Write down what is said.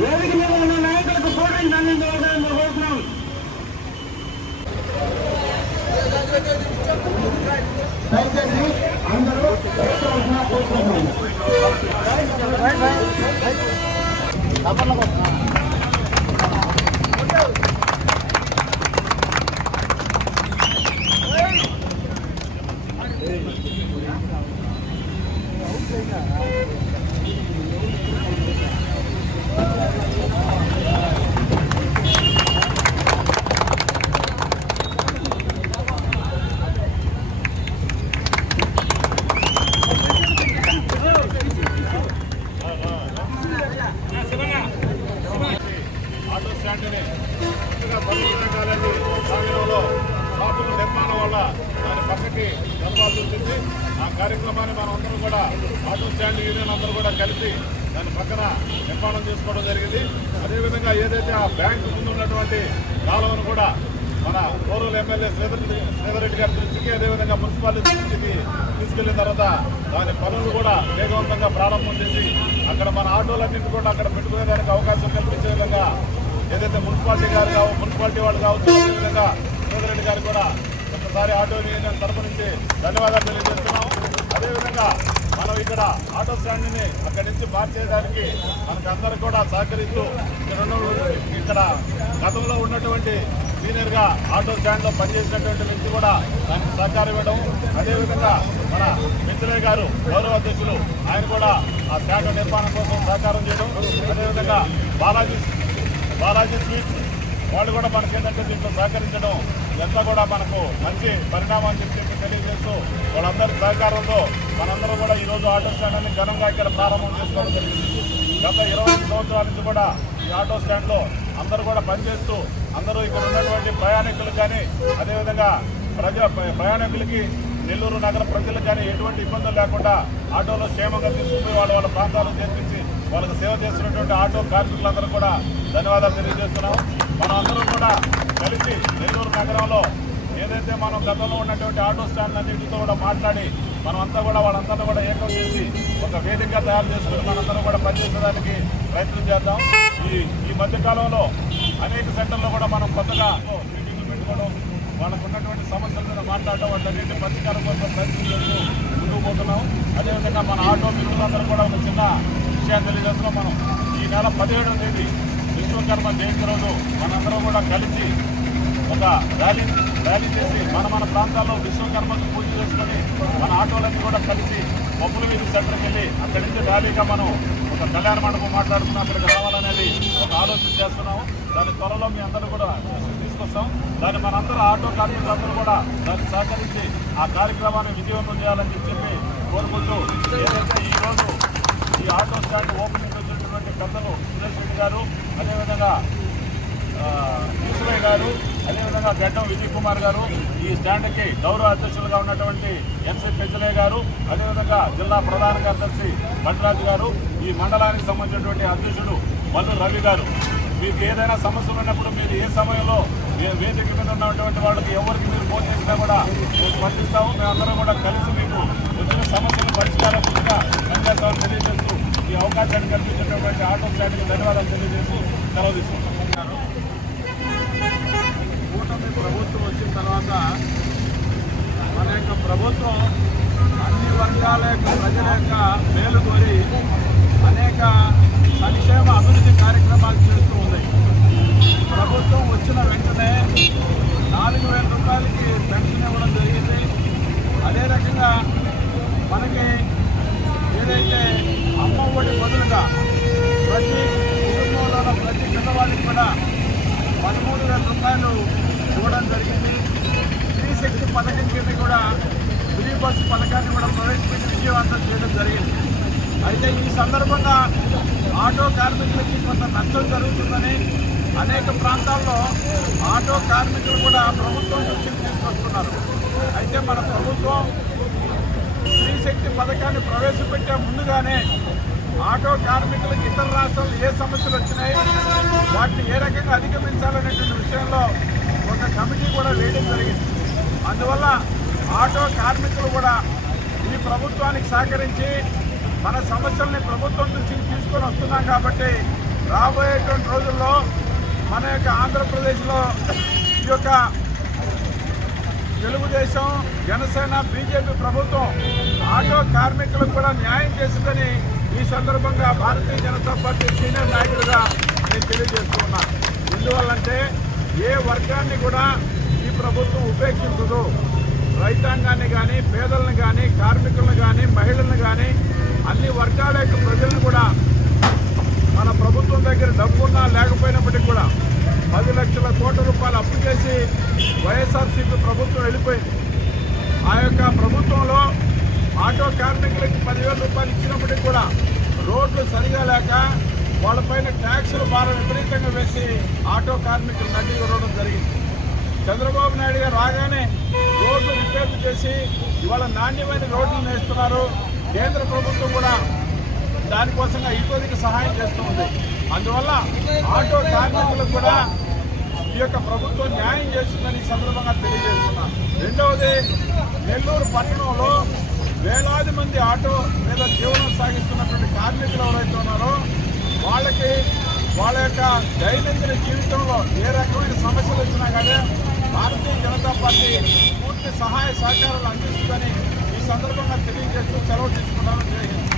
వేదిక మీద ఉన్న నాయకులకు పోరాటం అందించవలసిన కోరుతున్నాం. దయచేసి అందరూ కోరుతున్నాం. నిర్మాణం వల్ల దాని పక్కకి జరపాల్సి వచ్చింది. ఆ కార్యక్రమాన్ని మనం అందరూ కూడా ఆటో స్టాండ్ యూనియన్ అందరూ కూడా కలిసి దాని పక్కన నిర్మాణం చేసుకోవడం జరిగింది. అదేవిధంగా ఏదైతే ఆ బ్యాంకు ముందు ఉన్నటువంటి కాలువను కూడా మన గౌరవ ఎమ్మెల్యే శ్రీధర్ రెడ్డి గారి దృష్టికి, అదేవిధంగా మున్సిపాలిటీ దృష్టికి తీసుకెళ్లిన తర్వాత దాని పనులు కూడా వేగవంతంగా ప్రారంభం చేసి అక్కడ మన ఆటోలన్నింటి కూడా అక్కడ పెట్టుకునేదానికి అవకాశం కల్పించే విధంగా ఏదైతే మున్సిపాలిటీ వాళ్ళు కావచ్చు, అదేవిధంగా శ్రీధర్ రెడ్డి గారు కూడా ఒకసారి ఆటో యూనియన్ తరపు నుంచి ధన్యవాదాలు తెలియజేస్తున్నాం. అదేవిధంగా మనం ఇక్కడ ఆటో స్టాండ్ని అక్కడి నుంచి మార్చేయడానికి మనకు అందరూ కూడా సహకరిస్తూ ఇక్కడ గతంలో ఉన్నటువంటి సీనియర్గా ఆటో స్టాండ్లో పనిచేసినటువంటి వ్యక్తి కూడా దానికి సహకారం ఇవ్వడం, అదేవిధంగా మన పెంచలయ్య గారు గౌరవ అధ్యక్షులు ఆయన కూడా ఆ స్టాండ్ నిర్మాణం కోసం సహకారం చేయడం, అదేవిధంగా బాలాజీ స్వీట్స్ వాళ్ళు కూడా మనకేంటంటే దీంట్లో సహకరించడం ఇదంతా కూడా మనకు మంచి పరిణామం చెప్పి తెలియజేస్తూ వాళ్ళందరి సహకారంతో మనందరూ కూడా ఈరోజు ఆటో స్టాండ్ని ఘనంగా ఇక్కడ ప్రారంభం చేసుకోవడం జరిగింది. గత 25 సంవత్సరాల నుంచి కూడా ఈ ఆటో స్టాండ్లో అందరూ కూడా పనిచేస్తూ అందరూ ఇక్కడ ఉన్నటువంటి ప్రయాణికులకు కానీ, అదేవిధంగా ప్రయాణికులకి నెల్లూరు నగర ప్రజలకు కానీ ఎటువంటి ఇబ్బందులు లేకుండా ఆటోలో క్షేమంగా తీసుకుపోయి వాళ్ళ ప్రాంతాలను చేర్పించి వాళ్ళకు సేవ చేస్తున్నటువంటి ఆటో కార్మికులందరూ కూడా ధన్యవాదాలు తెలియజేస్తున్నాం. మనం అందరం కూడా కలిసి నెల్లూరు నగరంలో ఏదైతే మనం గతంలో ఉన్నటువంటి ఆటో స్టాండ్లన్నింటితో కూడా మాట్లాడి మనమంతా కూడా వాళ్ళందరూ కూడా ఏకం చేసి ఒక వేదికగా తయారు చేసుకుని మనందరం కూడా పనిచేసేదానికి ప్రయత్నం చేద్దాం. ఈ మధ్యకాలంలో అనేక సెంటర్లో కూడా మనం కొత్తగా మీటింగ్లు పెట్టుకోవడం, వాళ్ళకు ఉన్నటువంటి సమస్యల మీద మాట్లాడడం, వాటి పరిష్కారం కోసం ప్రయత్నం చేస్తూ ముందుకు పోతున్నాం. అదేవిధంగా మన ఆటో మిత్రులందరూ కూడా ఒక చిన్న విషయాన్ని తెలియజేస్తున్నాం. మనం ఈ నెల 17వ తేదీ విశ్వకర్మ జయంతి రోజు మనందరం కూడా కలిసి ఒక ర్యాలీ చేసి మన ప్రాంతాల్లో విశ్వకర్మకు పూజ చేసుకొని మన ఆటోలన్నీ కూడా కలిసి పప్పుల వీధి సెంటర్కి వెళ్ళి అక్కడి నుంచి ర్యాలీగా మనం ఒక కళ్యాణ మండపం మాట్లాడుకున్నాం, అక్కడికి రావాలనేది ఒక ఆలోచన చేస్తున్నాము. దాని త్వరలో మీ అందరూ కూడా తీసుకొస్తాం. దాన్ని మనందరూ ఆటో కార్మికులందరూ కూడా దాన్ని సహకరించి ఆ కార్యక్రమాన్ని విజయవంతం చేయాలని చెప్పి కోరుకుంటూ ఏదైతే ఈరోజు ఈ ఆటో స్టాండ్ ఓపెనింగ్ వచ్చినటువంటి పెద్దలు సురేష్ రెడ్డి గారు, అదేవిధంగా ఈశ్వరయ్య గారు, అదేవిధంగా గడ్డం విజయ్ కుమార్ గారు, ఈ స్టాండ్కి గౌరవ అధ్యక్షులుగా ఉన్నటువంటి ఎన్సీ పెంచలయ్య గారు, అదేవిధంగా జిల్లా ప్రధాన కార్యదర్శి బండరాజు గారు, ఈ మండలానికి సంబంధించినటువంటి అధ్యక్షుడు మల్లు రవి గారు, మీకు ఏదైనా సమస్యలు ఉన్నప్పుడు మీరు ఏ సమయంలో వేదిక మీద ఉన్నటువంటి వాళ్ళకి ఎవరికి మీరు ఫోన్ చేసినా కూడా స్పందిస్తాము. మేమందరం కూడా కలిసి మీకు వచ్చిన సమస్యలు పరిష్కారంగా పనిచేస్తామని తెలియజేస్తూ ఈ అవకాశాన్ని కల్పించినటువంటి ఆటో స్టాండ్కి ధన్యవాదాలు తెలియజేస్తూ సెలవు తీసుకుంటున్నాం. కూటమి ప్రభుత్వం వచ్చిన తర్వాత మన యొక్క ప్రభుత్వం అన్ని వర్గాల యొక్క ప్రజల యొక్క మేలు కోరి అనేక సంక్షేమ అభివృద్ధి కార్యక్రమాలు చేస్తూ ఉంది. ప్రభుత్వం వచ్చిన వెంటనే 4,000 రూపాయలకి పెన్షన్ ఇవ్వడం జరిగింది. అదే రకంగా మనకి ఏదైతే అమ్మ ఒడి బదులుగా ప్రతి కుటుంబంలో ప్రతి పిల్లవాడికి కూడా 13,000 రూపాయలు ఇవ్వడం జరిగింది. స్త్రీశక్తి పథకం కింద కూడా ఫ్రీ బస్సు పథకాన్ని కూడా ప్రవేశపెట్టి విజయవంతం చేయడం జరిగింది. అయితే ఈ సందర్భంగా ఆటో కార్మికులకి కొంత నష్టం జరుగుతుందని అనేక ప్రాంతాల్లో ఆటో కార్మికులు కూడా ప్రభుత్వం దృష్టికి తీసుకొస్తున్నారు. అయితే మన ప్రభుత్వం స్త్రీశక్తి పథకాన్ని ప్రవేశపెట్టే ముందుగానే ఆటో కార్మికులకు ఇతర రాష్ట్రాలు ఏ సమస్యలు వచ్చినాయి, వాటిని ఏ రకంగా అధిగమించాలనేటువంటి విషయంలో ఒక కమిటీ కూడా వేయడం జరిగింది. అందువల్ల ఆటో కార్మికులు కూడా ఈ ప్రభుత్వానికి సహకరించి మన సమస్యల్ని ప్రభుత్వం దృష్టికి తీసుకొని వస్తున్నాం కాబట్టి రాబోయేటువంటి రోజుల్లో మన యొక్క ఆంధ్రప్రదేశ్లో ఈ యొక్క తెలుగుదేశం, జనసేన, బీజేపీ ప్రభుత్వం ఆటో కార్మికులకు కూడా న్యాయం చేసిందని ఈ సందర్భంగా భారతీయ జనతా పార్టీ సీనియర్ నాయకుడిగా నేను తెలియజేస్తున్నా. ఎందువల్లంటే ఏ వర్గాన్ని కూడా ఈ ప్రభుత్వం ఉపేక్షించదు. రైతాంగాన్ని కానీ, పేదలను కానీ, కార్మికులను కానీ, మహిళలను కానీ అన్ని వర్గాల యొక్క ప్రజలను కూడా మన ప్రభుత్వం దగ్గర డబ్బున్నా లేకపోయినప్పటికీ కూడా 10 లక్షల కోట్ల రూపాయలు అప్పు చేసి వైఎస్ఆర్సీపీ ప్రభుత్వం వెళ్ళిపోయింది. ఆ యొక్క ప్రభుత్వంలో ఆటో కార్మికులకి 10,000 రూపాయలు ఇచ్చినప్పటికీ కూడా రోడ్లు సరిగా లేక వాళ్ళపైన ట్యాక్సుల భారం విపరీతంగా వేసి ఆటో కార్మికులు నడ్డి ఇవ్వడం జరిగింది. చంద్రబాబు నాయుడు గారు రాగానే రోడ్లు రిపేర్లు చేసి ఇవాళ నాణ్యమైన రోడ్లు వేస్తున్నారు. కేంద్ర ప్రభుత్వం కూడా దానికోసంగా ఇతోదికి సహాయం చేస్తూ ఉంది. అందువల్ల ఆటో కార్మికులకు కూడా ఈ యొక్క ప్రభుత్వం న్యాయం చేస్తుందని ఈ సందర్భంగా తెలియజేస్తున్నాను. రెండవది, నెల్లూరు పట్టణంలో వేలాది మంది ఆటో మీద జీవనం సాగిస్తున్నటువంటి కార్మికులు ఎవరైతే ఉన్నారో వాళ్ళకి వాళ్ళ యొక్క దైనందిన జీవితంలో ఏ రకమైన సమస్యలు వచ్చినా కానీ భారతీయ జనతా పార్టీ పూర్తి సహాయ సహకారాలు అందిస్తుందని ఈ సందర్భంగా తెలియజేస్తూ సెలవు తీసుకున్నాను. జై హింద్.